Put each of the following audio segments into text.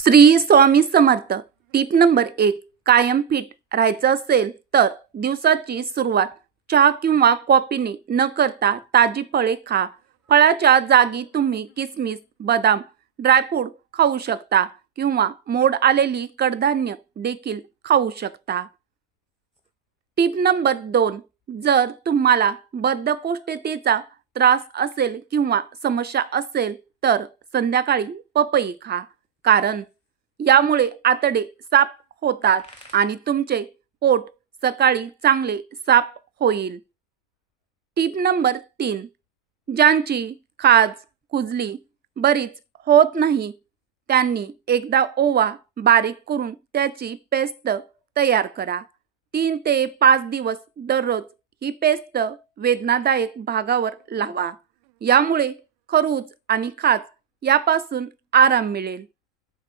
Shri Swami Samarth. Tip number 1, कायम fit राहायचं असेल तर दिवसाची सुरुवात चहा किंवा कॉफीने न करता ताजी फळे खा। फळाच्या जागी तुम्ही किसमिस, बदाम, ड्रायफ्रूट खाऊ शकता किंवा मोड आलेली कडधान्य देखील खाऊ शकता। टिप नंबर 2, जर तुम्हाला बद्धकोष्ठतेचा त्रास असेल किंवा समस्या असेल तर संध्याकाळी पपई खा, कारण यामुळे आतडे साफ होतात आणि तुमचे पोट सकाळी चांगले साफ होईल। टिप नंबर 3, ज्यांची खाज, खुजली बरीच होत नाही त्यांनी एकदा ओवा बारीक करून त्याची पेस्ट तयार करा। 3 ते 5 दिवस दररोज ही पेस्ट वेदनादायक भागावर लावा, यामुळे खरूज आणि खाज यापासून आराम मिळेल।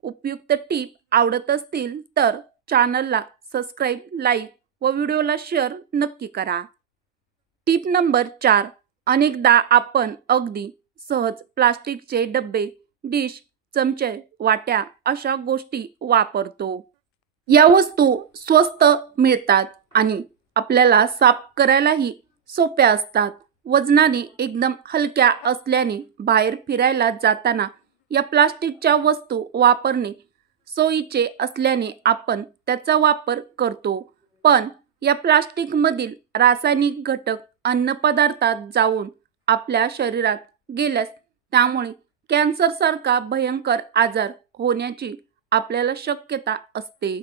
उपयुक्त टिप आवडत असतील तर चॅनलला सबस्क्राईब, लाईक व व्हिडिओला शेअर नक्की करा। टिप नंबर 4, अनेकदा आपण अगदी सहज प्लास्टिकचे डबे, डिश, चमचे, वाट्या अशा गोष्टी वापरतो। या वस्तू स्वस्त मिळतात आणि आपल्याला साफ करायलाही सोप्या असतात। वजनाने एकदम हलक्या असल्याने बाहेर फिरायला जाताना या प्लास्टिकच्या वस्तू वापरणे सोयीचे असल्याने आपण त्याचा वापर करतो, पण या प्लास्टिकमधील रासायनिक घटक अन्नपदार्थात जाऊन आपल्या शरीरात गेल्यास त्यामुळे कॅन्सरसारखा भयंकर आजार होण्याची आपल्याला शक्यता असते।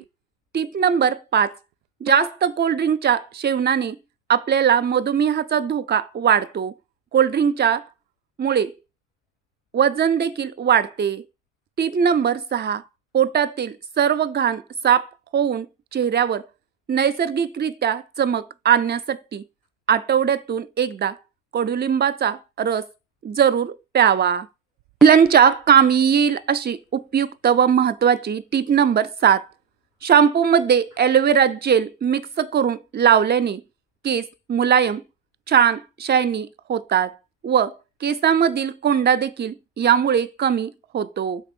टिप नंबर 5, जास्त कोल्ड्रिंकच्या सेवनाने आपल्याला मधुमेहाचा धोका वाढतो। कोल्ड्रिंकच्या मुळे वजन देखील वाढते। टिप नंबर 6, पोटातील सर्व घाण साफ होऊन चेहऱ्यावर नैसर्गिकरित्या चमक आणण्यासाठी आठवड्यातून एकदा कडुलिंबाचा रस जरूर प्यावा। महिलांच्या कामी येईल अशी उपयुक्त व महत्त्वाची टिप नंबर 7, शॅम्पूमध्ये ॲलोवेरा जेल मिक्स करून लावल्याने केस मुलायम, छान शायनी होतात व केसांमधील कोंडा देखील यामुळे कमी होतो।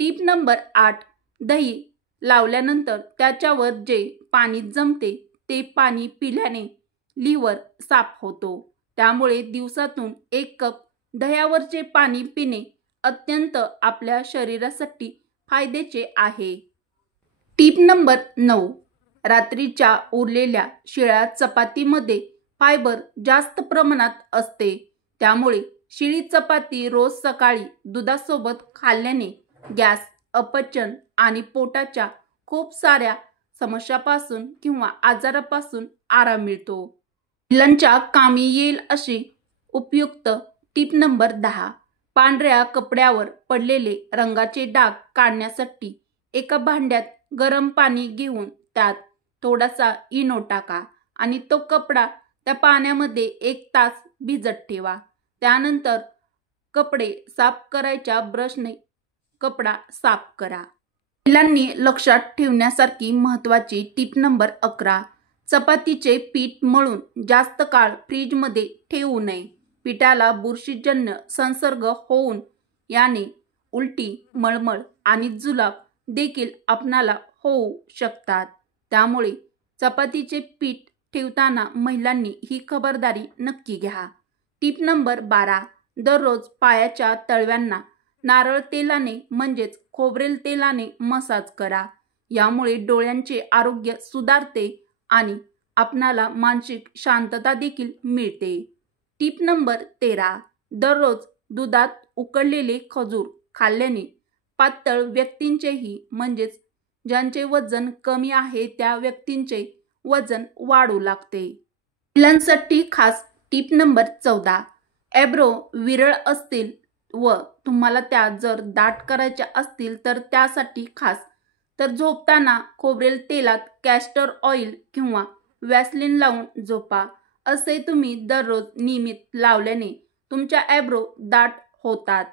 टिप नंबर 8, दही लावल्यानंतर त्याच्यावर जे पाणी जमते ते पाणी पिल्याने लिव्हर साफ होतो, त्यामुळे दिवसातून 1 कप दह्यावरचे पाणी पिणे अत्यंत आपल्या शरीरासाठी फायद्याचे आहे। टिप नंबर 9, रात्रीच्या उरलेल्या शिळ्या चपातीमध्ये फायबर जास्त प्रमाणात असते, त्यामुळे शिळी चपाती रोज सकाळी दुधासोबत खाल्ल्याने गॅस, अपचन आणि पोटाच्या खूप साऱ्या समस्यांपासून किंवा आजारापासून आराम मिळतो। महिलांच्या कामी येईल अशी उपयुक्त टिप नंबर 10, पांढऱ्या कपड्यावर पडलेले रंगाचे डाग काढण्यासाठी एका भांड्यात गरम पाणी घेऊन त्यात थोडासा इनो टाका आणि तो कपडा त्या पाण्यामध्ये 1 तास भिजत ठेवा। त्यानंतर कपडे साफ करायच्या ब्रशने कपडा साफ करा। महिलांनी लक्षात ठेवण्यासारखी महत्त्वाची टिप नंबर 11, चपातीचे पीठ मळून जास्त काळ फ्रीजमध्ये ठेवू नये। पिठाला बुरशीजन्य संसर्ग होऊन याने उलटी, मळमळ आणि जुलाब देखील आपणाला होऊ शकतात, त्यामुळे चपातीचे पीठ ठेवताना महिलांनी ही खबरदारी नक्की घ्या। टिप नंबर 12, दररोज पायाच्या तळव्यांना नारळ तेलाने म्हणजेच खोबरेल तेलाने मसाज करा, यामुळे डोळ्यांचे आरोग्य सुधारते आणि आपणाला मानसिक शांतता देखील मिळते। टिप नंबर 13, दररोज दुधात उकडलेले खजूर खाल्ल्याने पातळ व्यक्तींचेही म्हणजेच ज्यांचे वजन कमी आहे त्या व्यक्तींचे वजन वाढू लागते। महिलांसाठी खास टिप नंबर 14, ॲब्रो विरळ असतील व तुम्हाला त्या जर दाट करायच्या असतील तर त्यासाठी खास तर झोपताना खोबरेल तेलात कॅस्टर ऑइल किंवा व्हॅसलीन लावून झोपा। असे तुम्ही दररोज नियमित लावल्याने तुमच्या ॲब्रो दाट होतात।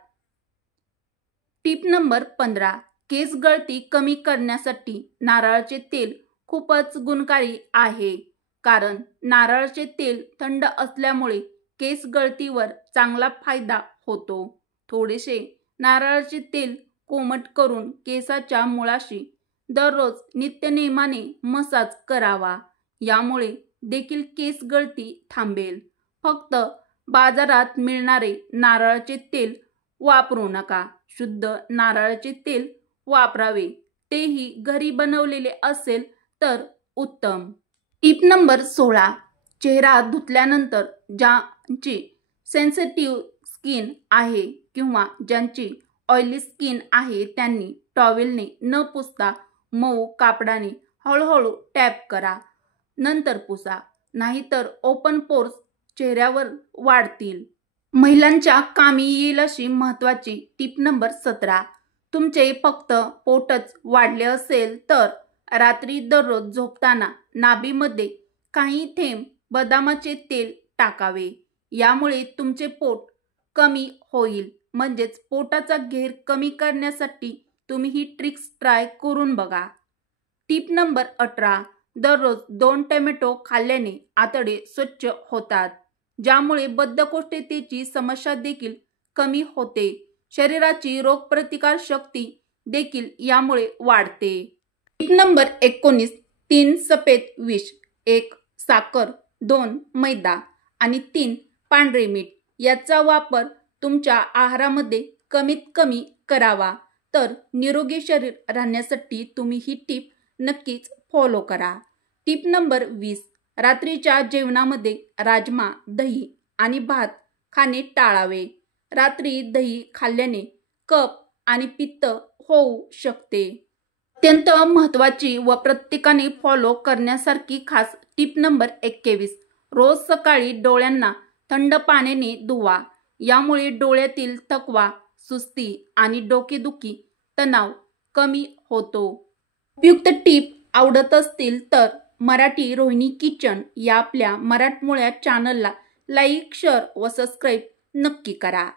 टिप नंबर 15, केस गळती कमी करण्यासाठी नारळाचे तेल खूपच गुणकारी आहे, कारण नारळाचे तेल थंड असल्यामुळे केस गळतीवर चांगला फायदा होतो। थोडेसे नारळाचे तेल कोमट करून केसाच्या मुळाशी दररोज नित्यनेमाने मसाज करावा. यामुळे देखील केस गळती थांबेल. फक्त बाजारात मिळणारे नारळाचे तेल वापरू नका. शुद्ध नारळाचे तेल वापरावे. तेही घरी बनवलेले असेल तर उत्तम. Tip number 16. चेहरा धुतल्यानंतर ज्यांची सेन्सिटिव्ह स्किन आहे किंवा ज्यांची ऑइली स्किन आहे त्यांनी टॉवेलने न पुसता मऊ कापडाने हळूहळू टॅप करा. नंतर पुसा. नाहीतर ओपन पोर्स चेहऱ्यावर वाढतील. महिलांच्या कामी येईल अशी महत्त्वाची टिप नंबर 17. तुमचे फक्त पोटच वाढले असेल तर रात्री दररोज झोपताना नाभीमध्ये काही थेंब बदामाचे तेल टाकावे. यामुळे तुमचे पोट कमी होईल. म्हणजेच पोटाचा घेर कमी करण्यासाठी तुम्ही ही ट्रिक्स ट्राय करून बघा. Tip number 18. दररोज 2 टोमॅटो खाल्ल्याने आतडे स्वच्छ होतात. ज्यामुळे बद्धकोष्ठतेची समस्या देखील कमी होते. शरीराची रोगप्रतिकार शक्ती देखील यामुळे वाढते. Tip number 19. 3 सफेद विष, 1 साखर, 2 मैदा आणि 3 पांढरे मीठ याचा वापर तुमच्या आहारामध्ये कमीत कमी करावा. तर निरोगी शरीर राहण्यासाठी तुम्ही ही टिप नक्कीच फॉलो करा. Tip number 20. रात्रीच्या जेवणामध्ये राजमा, दही आणि भात खाणे टाळावे. रात्री दही खाल्ल्याने कफ आणि पित्त होऊ शकते. अत्यंत महत्त्वाची व प्रत्येकाने फॉलो करण्यासारखी खास टिप नंबर 21. रोज सकाळी डोळ्यांना थंड पाण्याने धुवा. यामुळे डोळ्यातील थकवा, सुस्ती आणि डोकेदुखी तणाव कमी होतो. उपयुक्त टिप आवडत असतील तर मराठी रोहिणी किचन या आपल्या मराठमोळ्या चॅनलला लाईक, शेअर व सबस्क्राईब नक्की करा.